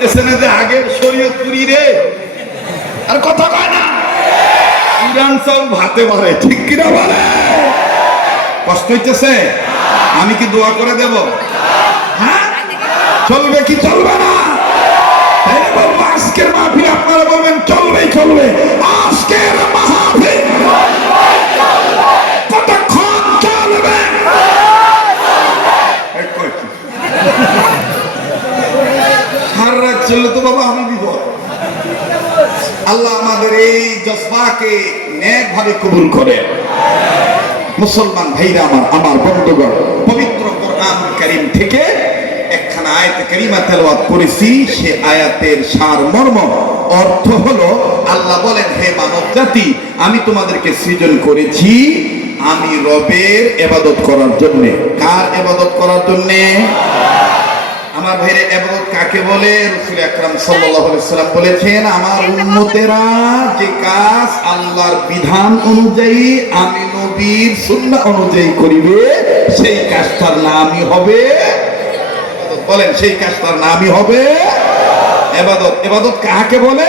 যে আগের শরীয়তপুরি রে আর কথা কয় না, ইরান চাউল ভাতে মারে, ঠিক কিনা বলে? কষ্ট হইতেছে? আমি কি দোয়া করে দেব? হ্যাঁ, চলবে কি চলবে না? বলবো আজকের মাহফিল আপনারা বলবেন চলবে চলবে। আজকের মাহফিল কতক্ষণ চলবে? সারা রাত চললে তো বাবা আমি বিপদ। আল্লাহ আমাদের এই জজবাকে নেক ভাবে কবুল করে। মুসলমান ভাইরা আমার বন্ধুগণ, পবিত্র কোরআনুল কারীম থেকে একখানা আয়াতে কারিমা তেলাওয়াত করেছি। সে আয়াতের সারমর্ম অর্থ হলো, আল্লাহ বলেন, হে মানব জাতি, আমি তোমাদেরকে সৃজন করেছি আমি রবের ইবাদত করার জন্য। কার ইবাদত করার জন্য? আমার ভাইরা, ইবাদত কাকে বলে? রাসূল আকরাম সাল্লাল্লাহু আলাইহি সাল্লাম বলেছেন, আমার উম্মতেরা যে কাজ আল্লাহর বিধান অনুযায়ী, আমি নবীর সুন্নাহ অনুযায়ী করিবে, সেই কাজটার নামই হবে ইবাদত। বলেন, সেই কাজটার নামই হবে ইবাদত। ইবাদত কাকে বলে?